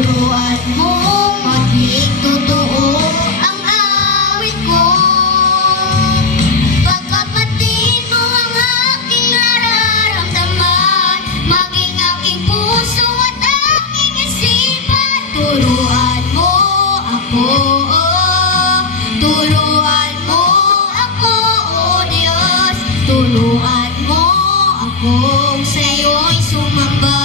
Turuan mo maging totoo ang awit ko. Pagkapatid mo ang aking nararamdaman, maging aking puso at aking isipan. Turuan mo ako, turuan mo ako, O Diyos. Turuan mo akong sa'yo'y sumamba.